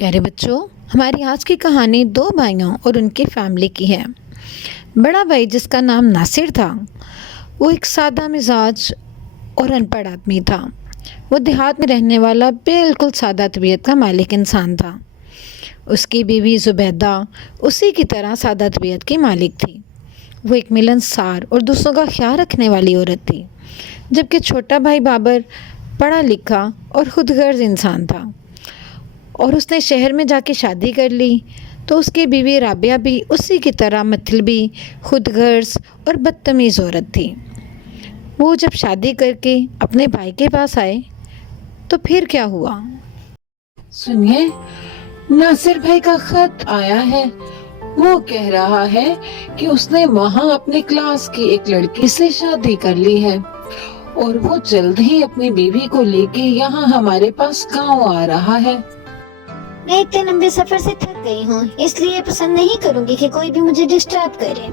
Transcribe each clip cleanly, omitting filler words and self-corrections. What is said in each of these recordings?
پیارے بچوں، ہماری آج کی کہانی دو بھائیوں اور ان کی فیملی کی ہے۔ بڑا بھائی جس کا نام ناصر تھا، وہ ایک سادہ مزاج اور ان پڑھ آدمی تھا۔ وہ دیہات میں رہنے والا بالکل سادہ طبیعت کا مالک انسان تھا۔ اس کی بیوی زبیدہ اسی کی طرح سادہ طبیعت کی مالک تھی۔ وہ ایک ملنسار اور دوسروں کا خیال رکھنے والی عورت تھی، جبکہ چھوٹا بھائی بابر پڑھا لکھا اور خود غرض انسان تھا، اور اس نے شہر میں جا کے شادی کر لی تو اس کی بیوی رابعہ بھی اسی کی طرح مطلبی، خود غرض اور بدتمیز عورت تھی۔ وہ جب شادی کر کے اپنے بھائی کے پاس آئے تو پھر کیا ہوا؟ سنیے، ناصر بھائی کا خط آیا ہے۔ وہ کہہ رہا ہے کہ اس نے وہاں اپنے کلاس کی ایک لڑکی سے شادی کر لی ہے اور وہ جلد ہی اپنی بیوی کو لے کے یہاں ہمارے پاس گاؤں آ رہا ہے۔ میں اتنے لمبے سفر سے تھک گئی ہوں، اس لیے پسند نہیں کروں گی کہ کوئی بھی مجھے ڈسٹرب کرے۔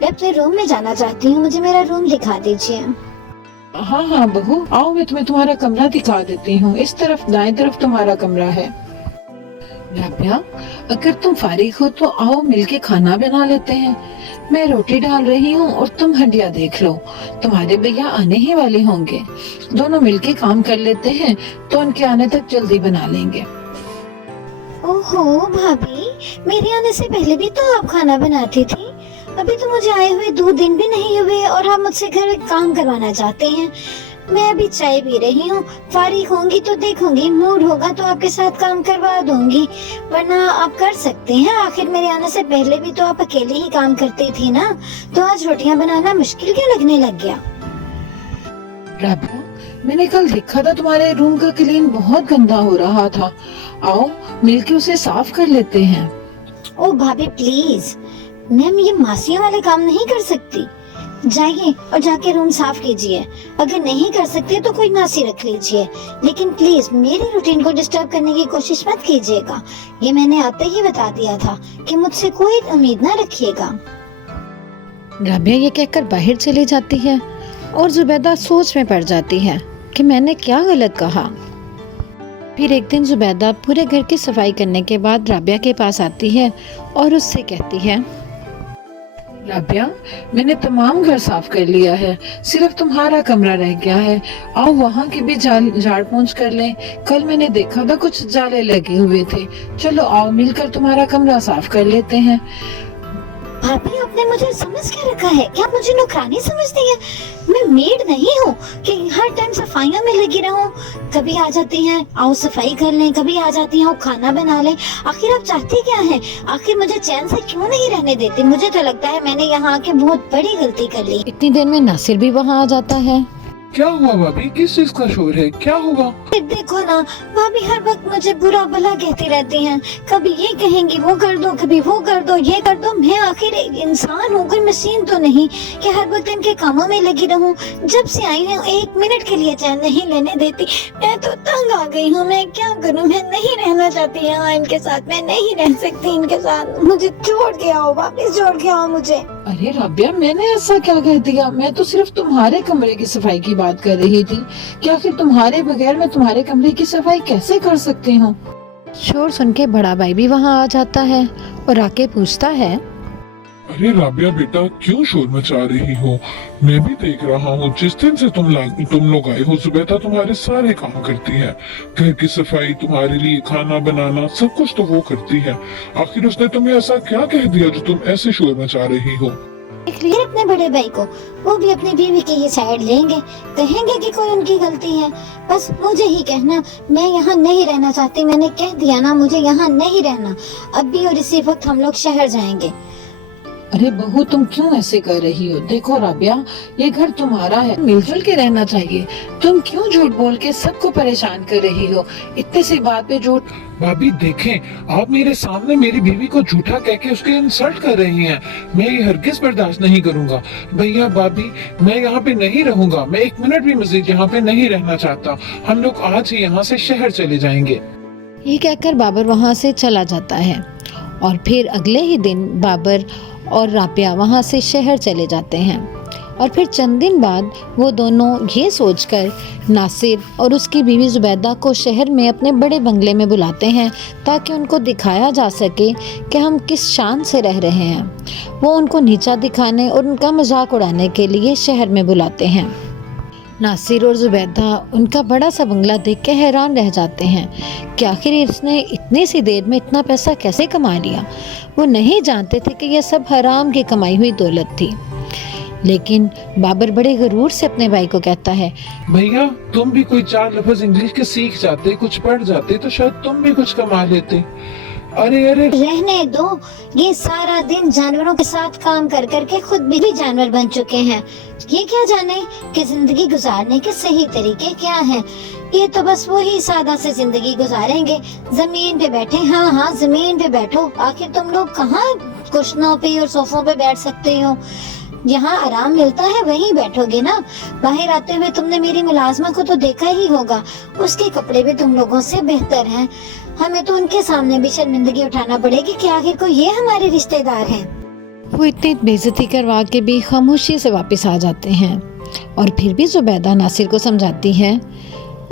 میں اپنے روم میں جانا چاہتی ہوں، مجھے میرا روم دکھا دیجیے۔ ہاں بہو، آؤ میں تمہیں تمہارا کمرہ دکھا دیتی ہوں۔ اس طرف دائیں طرف تمہارا کمرہ ہے۔ رابعہ، اگر تم فارغ ہو تو آؤ مل کے کھانا بنا لیتے ہیں۔ میں روٹی ڈال رہی ہوں اور تم ہنڈیا دیکھ لو۔ تمہارے بھیا آنے ہی والے ہوں گے، دونوں مل کے کام کر لیتے ہیں تو ان کے آنے تک جلدی بنا لیں گے۔ اوہو بھابھی، میرے آنے سے پہلے بھی تو آپ کھانا بناتی تھی۔ ابھی تو مجھے آئے ہوئے 2 دن بھی نہیں ہوئے اور آپ مجھ سے گھر میں کام کروانا چاہتے ہیں۔ میں ابھی چائے پی رہی ہوں، فارغ ہوں گی تو دیکھوں گی، موڈ ہوگا تو آپ کے ساتھ کام کروا دوں گی، ورنہ آپ کر سکتے ہیں۔ آخر میرے آنے سے پہلے بھی تو آپ اکیلے ہی کام کرتی تھی نا، تو آج روٹیاں بنانا مشکل کیا لگنے لگ گیا؟ رابعہ، میں نے کل دیکھا تھا تمہارے روم کا کلین بہت گندا ہو رہا تھا، آؤ مل کے اسے صاف کر لیتے ہیں۔ او بھابھی پلیز، میں یہ ماسیوں والے کام نہیں کر سکتی۔ جائیے اور جا کے روم صاف کیجیے، اگر نہیں کر سکتے تو کوئی ماسی رکھ لیجیے، لیکن پلیز میری روٹین کو ڈسٹرب کرنے کی کوشش مت کیجیے گا۔ یہ میں نے آتے ہی بتا دیا تھا کہ مجھ سے کوئی امید نہ رکھیے گا۔ رابعہ یہ کہہ کر باہر چلی جاتی ہے اور زبیدہ سوچ میں پڑ جاتی ہے کہ میں نے کیا غلط کہا۔ پھر ایک دن زبیدہ پورے گھر کی صفائی کرنے کے بعد رابعہ کے پاس آتی ہے اور اس سے کہتی ہے، رابعہ، میں نے تمام گھر صاف کر لیا ہے، صرف تمہارا کمرہ رہ گیا ہے، آؤ وہاں کی بھی جھاڑ پونچھ کر لیں۔ کل میں نے دیکھا تھا کچھ جالے لگے ہوئے تھے، چلو آؤ مل کر تمہارا کمرہ صاف کر لیتے ہیں۔ بھابھی، آپ نے مجھے سمجھ کے رکھا ہے کیا؟ مجھے نوکرانی سمجھتی ہے؟ میں میڈ نہیں ہوں کہ ہر ٹائم صفائیوں میں لگی رہوں۔ کبھی آ جاتی ہیں آؤ صفائی کر لیں، کبھی آ جاتی ہیں آؤ کھانا بنا لیں۔ آخر آپ چاہتی کیا ہیں؟ آخر مجھے چین سے کیوں نہیں رہنے دیتی؟ مجھے تو لگتا ہے میں نے یہاں آ کے بہت بڑی غلطی کر لی۔ اتنی دیر میں ناصر بھی وہاں آ جاتا ہے۔ کیا ہوا بھابھی؟ کس چیز کا شور ہے؟ کیا ہوا؟ دیکھو نا، بھابھی ہر وقت مجھے برا بھلا کہتی رہتی ہیں، کبھی یہ کہیں گی وہ کر دو، کبھی وہ کر دو، یہ کر دو۔ میں آخر ایک انسان ہوں، کوئی مشین تو نہیں کہ ہر وقت ان کے کاموں میں لگی رہوں۔ جب سے آئی ہوں 1 منٹ کے لیے چین نہیں لینے دیتی۔ میں تو تنگ آ گئی ہوں، میں کیا کروں؟ میں نہیں رہنا چاہتی یہاں ان کے ساتھ، میں نہیں رہ سکتی ان کے ساتھ۔ مجھے چھوڑ کے آؤ، واپس چھوڑ کے آؤ مجھے۔ ارے رابعہ، میں نے ایسا کیا کہہ دیا؟ میں تو صرف تمہارے کمرے کی صفائی کی بات کر رہی تھی کہ آخر تمہارے بغیر میں تمہارے کمرے کی صفائی کیسے کر سکتی ہوں؟ شور سن کے بڑا بھائی بھی وہاں آ جاتا ہے اور آ کے پوچھتا ہے، ارے رابعہ بیٹا، کیوں شور مچا رہی ہو؟ میں بھی دیکھ رہا ہوں جس دن سے تم لوگ آئے ہو، زبیدہ تمہارے سارے کام کرتی ہے، گھر کی صفائی، تمہارے لیے کھانا بنانا، سب کچھ تو وہ کرتی ہے۔ آخر اس نے تمہیں ایسا کیا کہہ دیا جو تم ایسے شور مچا رہی ہو؟ دیکھ لیے اپنے بڑے بھائی کو، وہ بھی اپنی بیوی کی ہی سائیڈ لیں گے، کہیں گے کہ کوئی ان کی غلطی ہے۔ بس مجھے ہی کہنا میں یہاں نہیں رہنا چاہتی، میں نے کہہ دیا نا مجھے یہاں نہیں رہنا۔ اب بھی اور اسی وقت ہم لوگ شہر جائیں گے۔ ارے بہو، تم کیوں ایسے کر رہی ہو؟ دیکھو رابعہ، یہ گھر تمہارا ہے، مل جل کے رہنا چاہیے۔ تم کیوں جھوٹ بول کے سب کو پریشان کر رہی ہو؟ اتنے سی بات پہ جھوٹ؟ بھابھی دیکھیں، آپ میرے سامنے میری بیوی کو جھوٹا کہہ کے اس کے انسلٹ کر رہی ہیں، میں یہ ہرگز برداشت نہیں کروں گا۔ بھیا بھابھی، میں یہاں پہ نہیں رہوں گا، میں 1 منٹ بھی مزید یہاں پہ نہیں رہنا چاہتا۔ ہم لوگ آج ہی یہاں سے شہر چلے جائیں گے۔ یہ کہہ کر بابر وہاں سے چلا جاتا ہے اور پھر اگلے ہی دن بابر اور رابعہ وہاں سے شہر چلے جاتے ہیں اور پھر چند دن بعد وہ دونوں یہ سوچ کر ناصر اور اس کی بیوی زبیدہ کو شہر میں اپنے بڑے بنگلے میں بلاتے ہیں تاکہ ان کو دکھایا جا سکے کہ ہم کس شان سے رہ رہے ہیں۔ وہ ان کو نیچا دکھانے اور ان کا مذاق اڑانے کے لیے شہر میں بلاتے ہیں۔ ناصر اور زبیدہ ان کا بڑا سا بنگلہ دیکھ کے حیران رہ جاتے ہیں کہ آخر اس نے اتنی سی دیر میں اتنا پیسہ کیسے کما لیا۔ وہ نہیں جانتے تھے کہ یہ سب حرام کی کمائی ہوئی دولت تھی۔ لیکن بابر بڑے غرور سے اپنے بھائی کو کہتا ہے، بھیا تم بھی کوئی 4 لفظ انگلش کے سیکھ جاتے، کچھ پڑھ جاتے تو شاید تم بھی کچھ کما لیتے۔ ارے رہنے دو، یہ سارا دن جانوروں کے ساتھ کام کر کر کے خود بھی جانور بن چکے ہیں۔ یہ کیا جانے کہ زندگی گزارنے کے صحیح طریقے کیا ہیں۔ یہ تو بس وہی سادہ سے زندگی گزاریں گے، زمین پہ بیٹھے۔ ہاں زمین پہ بیٹھو، آخر تم لوگ کہاں کشنوں پہ اور صوفوں پہ بیٹھ سکتے ہو؟ جہاں آرام ملتا ہے وہیں بیٹھو گے نا۔ باہر آتے ہوئے تم نے میری ملازمہ کو تو دیکھا ہی ہوگا، اس کے کپڑے بھی تم لوگوں سے بہتر ہیں۔ ہمیں تو ان کے سامنے بھی شرمندگی اٹھانا پڑے گی کہ آخر کو یہ ہمارے رشتہ دار ہیں۔ وہ اتنی بے عزتی کروا کے بھی خاموشی سے واپس آ جاتے ہیں اور پھر بھی زبیدہ ناصر کو سمجھاتی ہے،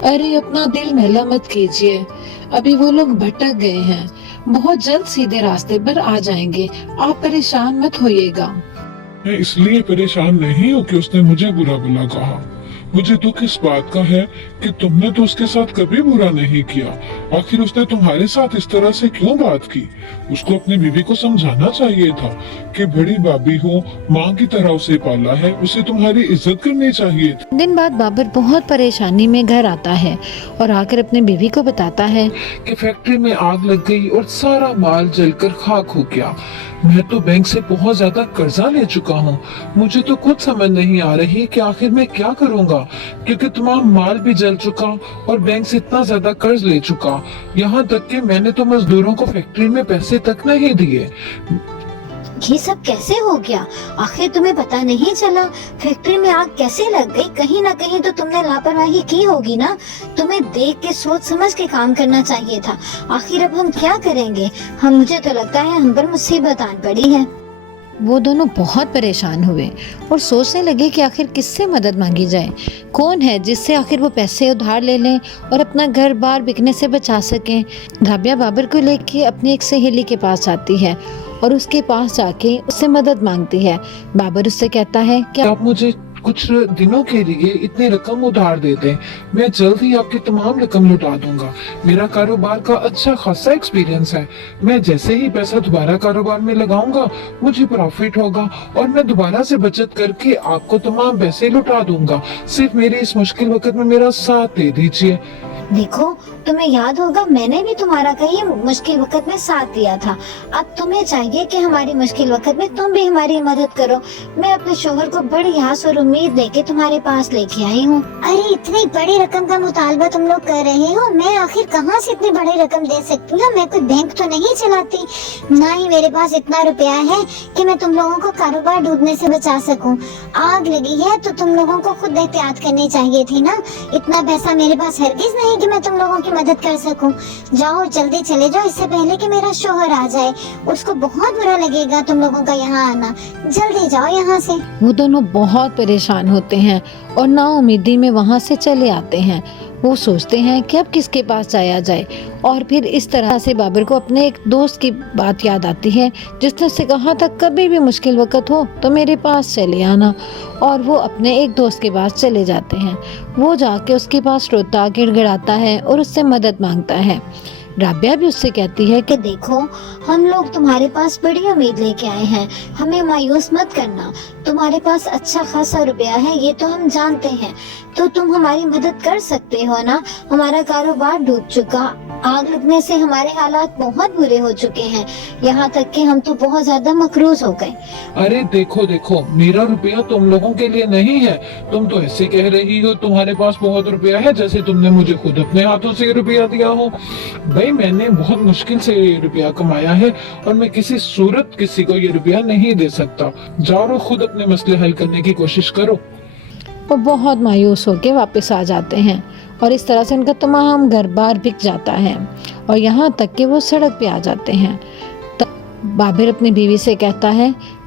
ارے اپنا دل میلا مت کیجیے، ابھی وہ لوگ بھٹک گئے ہیں، بہت جلد سیدھے راستے پر آ جائیں گے، آپ پریشان مت ہوئیے گا۔ میں اس لیے پریشان نہیں ہوں کہ اس نے مجھے برا بلا کہا۔ مجھے دکھ اس بات کا ہے کہ تم نے تو اس کے ساتھ کبھی برا نہیں کیا۔ آخر اس نے تمہارے ساتھ اس طرح سے کیوں بات کی؟ اس کو اپنی بیوی کو سمجھانا چاہیے تھا کہ بڑی بابی ہو، ماں کی طرح اسے پالا ہے، اسے تمہاری عزت کرنی چاہیے تھی۔ دن بعد بابر بہت پریشانی میں گھر آتا ہے اور آ کر اپنے بیوی کو بتاتا ہے کہ فیکٹری میں آگ لگ گئی اور سارا مال جل کر خاک ہو گیا۔ میں تو بینک سے بہت زیادہ قرضہ لے چکا ہوں۔ مجھے تو خود سمجھ نہیں آ رہی کہ آخر میں کیا کروں گا، کیونکہ تمام مال بھی جل چکا اور بینک سے اتنا زیادہ قرض لے چکا، یہاں تک کہ میں نے تو مزدوروں کو فیکٹری میں پیسے تک نہیں دیے۔ یہ سب کیسے ہو گیا؟ آخر تمہیں پتا نہیں چلا فیکٹری میں آگ کیسے لگ گئی؟ کہیں نہ کہیں تو تم نے لاپرواہی کی ہوگی نا۔ تمہیں دیکھ کے سوچ سمجھ کے کام کرنا چاہیے تھا۔ آخر اب ہم کیا کریں گے؟ مجھے تو لگتا ہے ہم پر مصیبت آن پڑی ہے۔ وہ دونوں بہت پریشان ہوئے اور سوچنے لگے کہ آخر کس سے مدد مانگی جائے، کون ہے جس سے آخر وہ پیسے ادھار لے لیں اور اپنا گھر بار بکنے سے بچا سکیں۔ رابعہ بابر کو لے کے اپنی ایک سہیلی کے پاس آتی ہے اور اس کے پاس جا کے اس سے مدد مانگتی ہے۔ بابر اس سے کہتا ہے کہ آپ مجھے کچھ دنوں کے لیے اتنی رقم ادھار دے دیں، میں جلد ہی آپ کی تمام رقم لوٹا دوں گا۔ میرا کاروبار کا اچھا خاصا ایکسپیرینس ہے، میں جیسے ہی پیسہ دوبارہ کاروبار میں لگاؤں گا مجھے پروفٹ ہوگا اور میں دوبارہ سے بچت کر کے آپ کو تمام پیسے لوٹا دوں گا۔ صرف میرے اس مشکل وقت میں میرا ساتھ دے دیجیے۔ دیکھو تمہیں یاد ہوگا میں نے بھی تمہارا کہیں مشکل وقت میں ساتھ دیا تھا، اب تمہیں چاہیے کہ ہماری مشکل وقت میں تم بھی ہماری مدد کرو۔ میں اپنے شوہر کو بڑی آس اور امید لے کے تمہارے پاس لے کے آئی ہوں۔ ارے اتنی بڑی رقم کا مطالبہ تم لوگ کر رہے ہو، میں آخر کہاں سے اتنی بڑی رقم دے سکتی ہوں؟ میں کوئی بینک تو نہیں چلاتی، نہ ہی میرے پاس اتنا روپیہ ہے کہ میں تم لوگوں کو کاروبار ڈوبنے سے بچا سکوں۔ آگ لگی ہے تو تم لوگوں کو خود احتیاط کرنی چاہیے تھی نا۔ اتنا پیسہ میرے پاس ہرگز نہیں کہ میں تم لوگوں کی مدد کر سکوں۔ جاؤ جلدی چلے جاؤ، اس سے پہلے کہ میرا شوہر آ جائے، اس کو بہت برا لگے گا تم لوگوں کا یہاں آنا۔ جلدی جاؤ یہاں سے۔ وہ دونوں بہت پریشان ہوتے ہیں اور نا امیدی میں وہاں سے چلے آتے ہیں۔ وہ سوچتے ہیں کہ اب کس کے پاس جایا جائے، اور پھر اس طرح سے بابر کو اپنے ایک دوست کی بات یاد آتی ہے جس نے اسے کہا تھا کبھی بھی مشکل وقت ہو تو میرے پاس چلے آنا، اور وہ اپنے ایک دوست کے پاس چلے جاتے ہیں۔ وہ جا کے اس کے پاس روتا گڑ گڑاتا ہے اور اس سے مدد مانگتا ہے۔ رابعہ بھی اس سے کہتی ہے کہ دیکھو ہم لوگ تمہارے پاس بڑی امید لے کے آئے ہیں، ہمیں مایوس مت کرنا۔ تمہارے پاس اچھا خاصا روپیہ ہے یہ تو ہم جانتے ہیں، تو تم ہماری مدد کر سکتے ہو نا۔ ہمارا کاروبار ڈوب چکا، آگ لگنے سے ہمارے حالات بہت برے ہو چکے ہیں، یہاں تک کہ ہم تو بہت زیادہ مقروض ہو گئے۔ ارے دیکھو میرا روپیہ تم لوگوں کے لیے نہیں ہے۔ تم تو ایسے کہہ رہی ہو تمہارے پاس بہت روپیہ ہے جیسے تم نے مجھے خود اپنے ہاتھوں سے روپیہ دیا ہو۔ بھائی میں نے بہت مشکل سے یہ روپیہ کمایا ہے اور میں کسی صورت کسی کو یہ روپیہ نہیں دے سکتا۔ جاؤ اور خود اپنے مسئلے حل کرنے کی کوشش کرو۔ وہ بہت مایوس ہو کے واپس آ جاتے ہیں اور اس طرح سے ان کا تمام گھر بار بک جاتا ہے اور یہاں تک کہ وہ سڑک پہ آ جاتے ہیں۔ بابر اپنی بیوی سے کہتا ہے